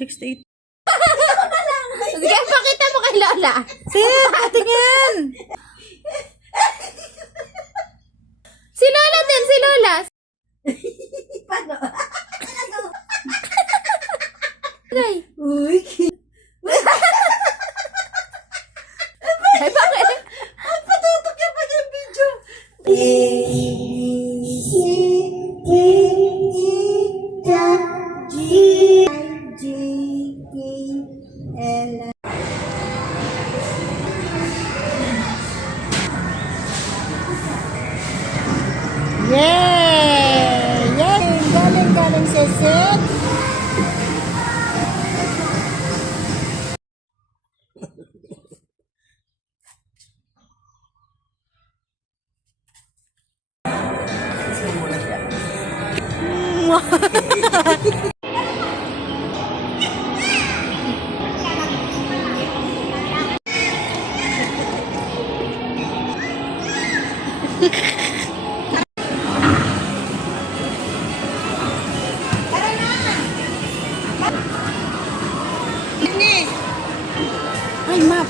68. Sige, pakita mo kay Lola. Sir, patingin! Si Lola din, si Lola. Paano? Ay, Uy, ay bakit? patutok yan pa yung video. G-K-L. Yay! Yay! Galing sa set. Ay, map.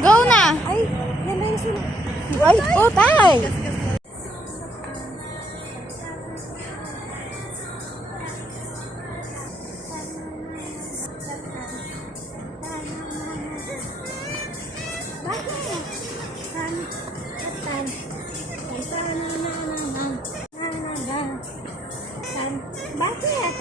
Go na. Ay, yan na yung sila. Ay, putay. Bakit?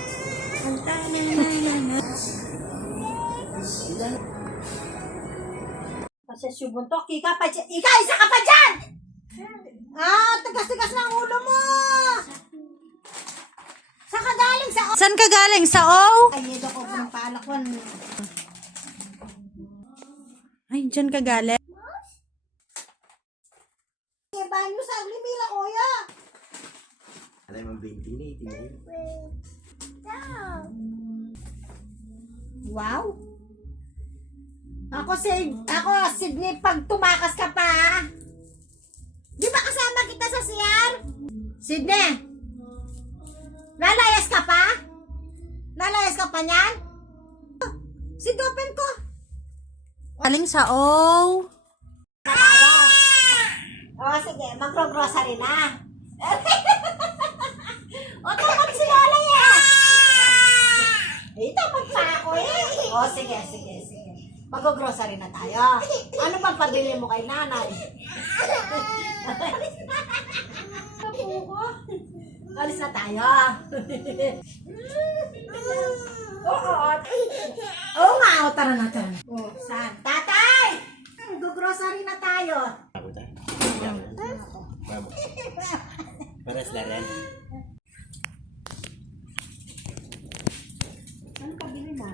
Kasi subuntok, ika pa dyan. Ika, isa ka pa dyan! Tigas-tigas ng ulo mo! Saan ka galing sa... Saan ka galing? Sa O? Ay, ito ko pang palakwan. Ay, dyan ka galing. Bahan mo sa aglimila, kuya. Alam mo, 20 na, 18 Wow. Ako, Sydney, pag tumakas ka pa, di ba kasama kita sa CR? Sydney, lalayas ka pa? Lalayas ka pa niyan? Sigopin ko. Galing sa O. Sige, magro-grocery na. Dapat si Lola yan. Dapat pa ako eh. Sige. Mag-grocery na tayo. Ano bang pabili mo kay nanay? Alis na tayo. Oo nga, tara na. Saan? Tatay! Mag-grocery na tayo. Ako tayo. Vamos. Paras na rin. Ano pabili mo?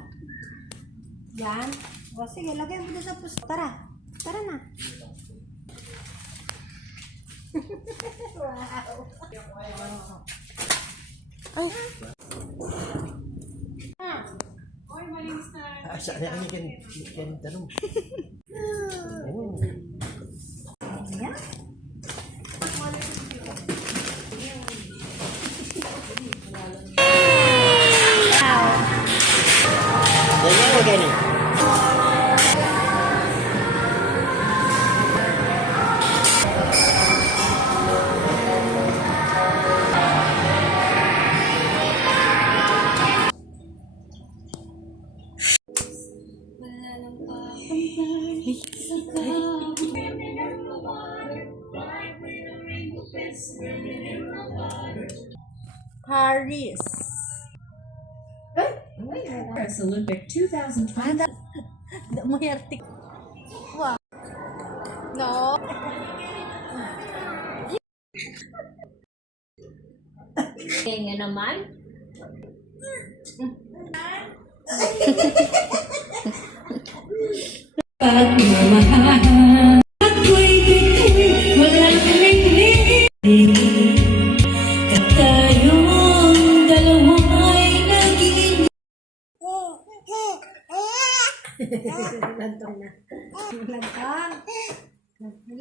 Yan. Sige, lagay mo doon sa puso. Tara na. Ay. Saan na kami kan tanong? Yan. Ganyan mo ganyan. Paris. Paris Olympic 2020. May artik. No. Kaya naman. Pagmamahal at ko'y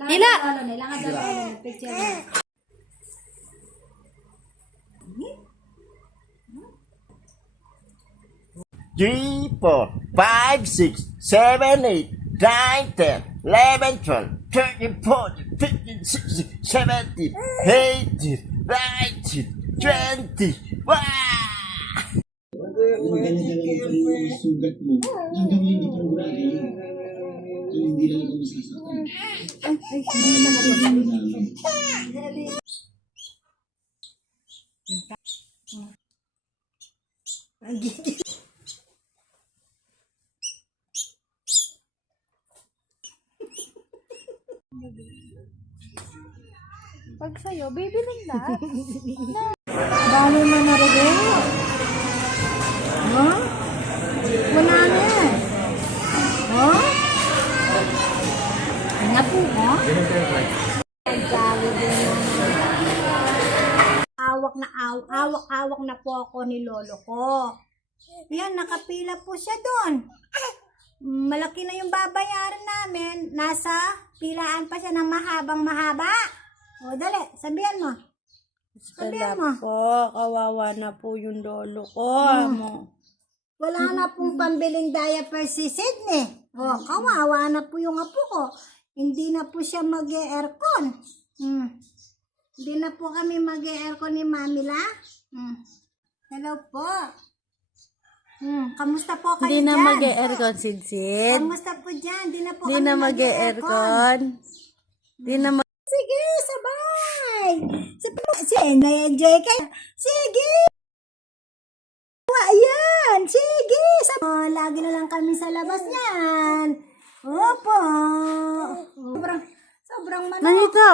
Dila! Ilangan sa lolo, picture mo. Three, 4, 5, 6, 7, 8, 9, 10, 11, 12, 13, 14, 15, 16, 17, 18, 19, 20. Wow! Ang dala-dala mo pa rin yung sugat mo. Hanggang ngayon hindi pa gumagaling. Kung hindi lang ako masasaktan. Pag sa'yo, baby lang na. Dami mo na rin. Oh? Wala na. Oh? Ano po, oh? Ang dami din naman. Awak na po ako ni lolo ko. Yan, nakapila po siya doon. Malaki na yung babayaran namin. Nasa pilaan pa siya ng mahabang mahaba. O, dali, sabihan mo. Sabihan mo. Po, kawawa na po yung lolo ko. Wala na pong pambiling diaper si Sydney. O, kawawa na po yung apo ko. Hindi na po siya mag-e-aircon. Hindi na po kami mag-e-aircon ni Mamila. Hello po. Kamusta po kayo Hindi na dyan? mag-e-aircon, Sid. Kamusta po dyan? Hindi na po Hindi kami na mag-e-aircon. Hindi na Sige, sabay! Na-enjoy kayo. Sige! Ayan! Sige! Oh, lagi na lang kami sa labas niyan. Opo! Sobrang manok. Nanito.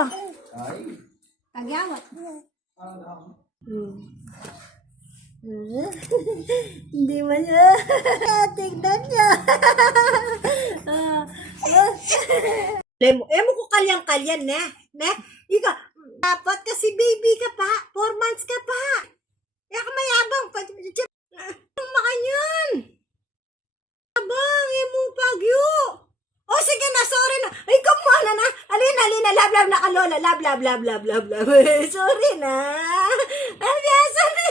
Tagyawat. Hindi man niya. Tignan niya. Emo ko kalyan-kalyan, ne? Ika, dapat kasi baby ka pa. 4 months ka pa. Yak mayabang. Ang makanyan. Abang, emo pagyo. O sige na, sorry na. Ay, kumana na. Alina, lab na kalola. Lab. Sorry na. Abiyasa na.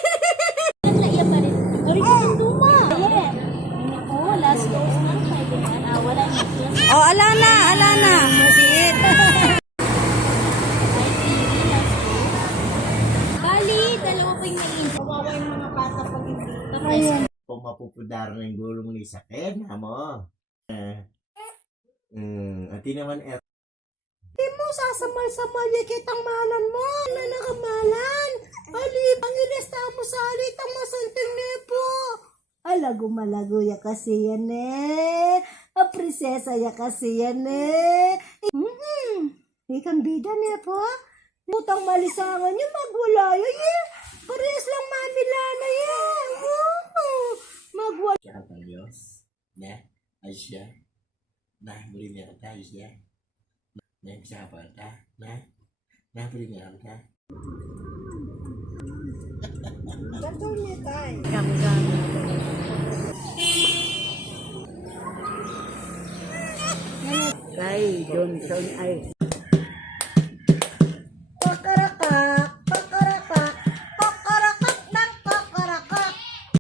Iya pa rin. Original duma. Ako, last dose na. Wala na. Oh, ala na. Masit. Bali, dalawa pa yung nag-inject. Kawawa yung mga bata pag hindi. Kung mapupudar na yung gulo mong isakin, amo. At di naman Hindi mo sasamal-samal kitang malan mo. Na nakamalan. Ali, pangilista mo sa alitang masanting nepo. Malago ya kasi yan eh. Prinsesa ya kasi yan eh. Ikang bida nepo. Mutang malisangan niya magwala yan. Parehas lang mamila na yan. Magwala. siya ang Diyos. Na, ay siya. Na, beri niya ka, ay siya. Na, siapa ka? Na, beri niya ka. Ganto niya tayo. Gam-gam. Kay Johnson ay